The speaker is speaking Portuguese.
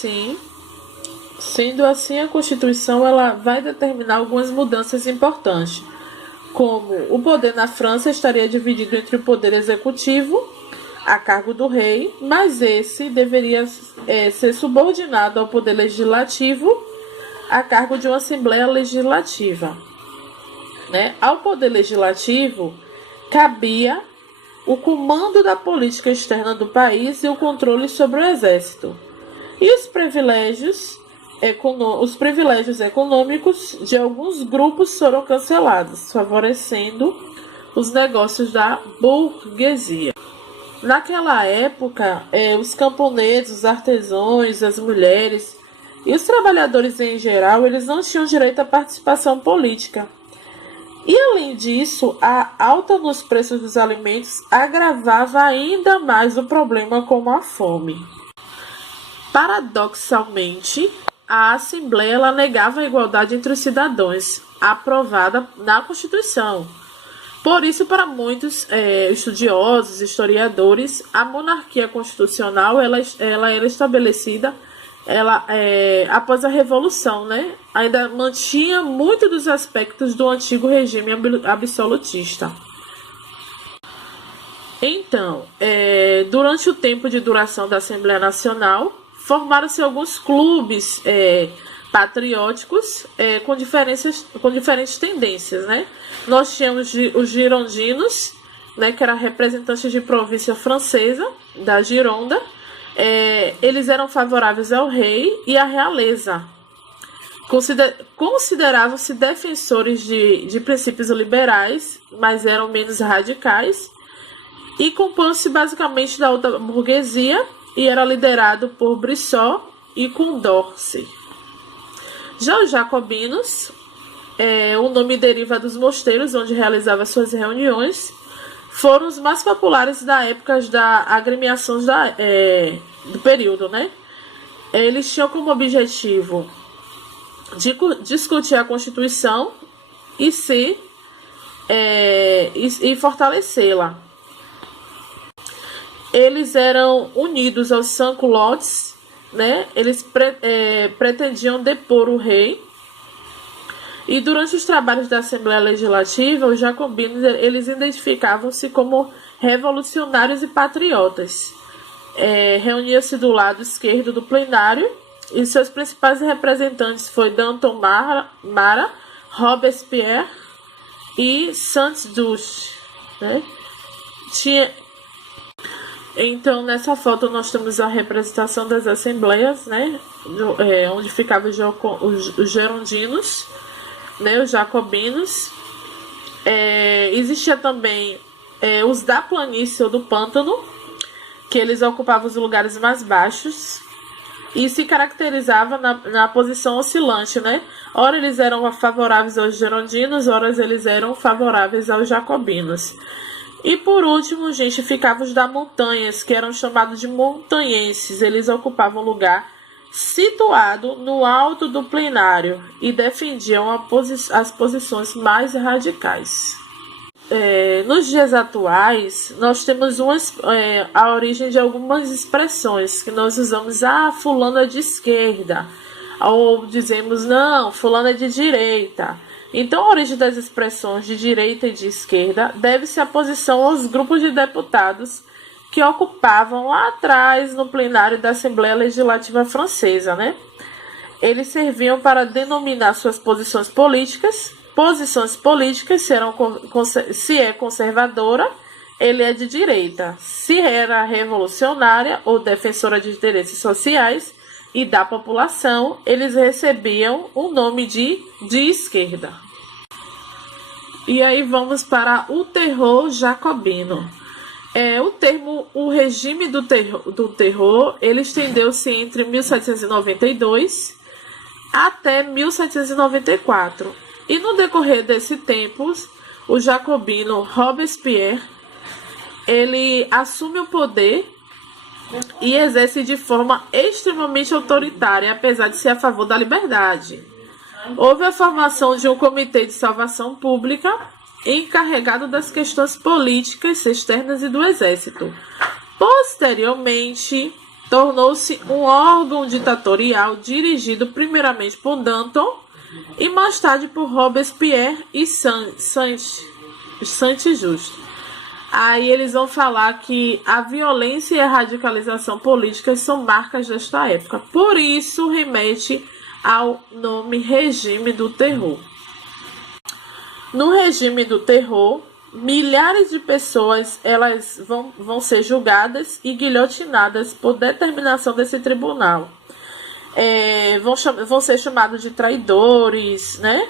Sim. Sendo assim, a Constituição ela vai determinar algumas mudanças importantes, como o poder na França estaria dividido entre o poder executivo, a cargo do rei, mas esse deveria ser subordinado ao poder legislativo, a cargo de uma Assembleia Legislativa. Né? Ao poder legislativo cabia o comando da política externa do país e o controle sobre o exército. E os privilégios econômicos de alguns grupos foram cancelados, favorecendo os negócios da burguesia. Naquela época, os camponeses, os artesãos, as mulheres e os trabalhadores em geral, eles não tinham direito à participação política. E além disso, a alta nos preços dos alimentos agravava ainda mais o problema com a fome. Paradoxalmente, a Assembleia ela negava a igualdade entre os cidadãos, aprovada na Constituição. Por isso, para muitos estudiosos, historiadores, a monarquia constitucional ela era estabelecida após a Revolução, né? Ainda mantinha muito dos aspectos do antigo regime absolutista. Então, durante o tempo de duração da Assembleia Nacional, formaram-se alguns clubes patrióticos com diferentes tendências, né? Nós tínhamos os girondinos, né, que eram representantes de província francesa, da Gironda. Eles eram favoráveis ao rei e à realeza. Consideravam-se defensores de princípios liberais, mas eram menos radicais, e compunham-se basicamente da alta burguesia e era liderado por Brissot e Condorcet. Já os jacobinos, o nome deriva dos mosteiros onde realizava suas reuniões, foram os mais populares da época da agremiação do período, né? Eles tinham como objetivo discutir a Constituição e fortalecê-la. Eles eram unidos aos sans-culottes, né? Eles pretendiam depor o rei. E durante os trabalhos da Assembleia Legislativa, os jacobinos eles identificavam-se como revolucionários e patriotas. Reunia-se do lado esquerdo do plenário e seus principais representantes foram Danton Mara, Robespierre e Santos-Duche, né? Então, nessa foto nós temos a representação das assembleias, né? Onde ficavam os girondinos, né? Os jacobinos. Existia também os da planície ou do pântano, que eles ocupavam os lugares mais baixos e se caracterizava na posição oscilante, né? Ora eles eram favoráveis aos girondinos, ora eles eram favoráveis aos jacobinos. E por último, gente, ficavam os da montanhas, que eram chamados de montanhenses. Eles ocupavam lugar situado no alto do plenário e defendiam as posições mais radicais. Nos dias atuais, nós temos a origem de algumas expressões que nós usamos. Fulano é de esquerda. Ou dizemos, não, fulano é de direita. Então, a origem das expressões de direita e de esquerda deve-se à posição aos grupos de deputados que ocupavam lá atrás no plenário da Assembleia Legislativa Francesa, né? Eles serviam para denominar suas posições políticas. Posições políticas se é conservadora, ele é de direita. Se era revolucionária ou defensora de direitos sociais e da população, eles recebiam o nome de esquerda. E aí vamos para o terror jacobino. O regime do terror, ele estendeu-se entre 1792 até 1794. E no decorrer desse tempo, o jacobino Robespierre, ele assume o poder e exerce de forma extremamente autoritária, apesar de ser a favor da liberdade. Houve a formação de um comitê de salvação pública encarregado das questões políticas externas e do exército. Posteriormente, tornou-se um órgão ditatorial dirigido primeiramente por Danton e mais tarde por Robespierre e Saint-Just. Aí eles vão falar que a violência e a radicalização política são marcas desta época. Por isso remete ao nome regime do terror. No regime do terror, milhares de pessoas elas vão ser julgadas e guilhotinadas por determinação desse tribunal. Vão ser chamados de traidores, né?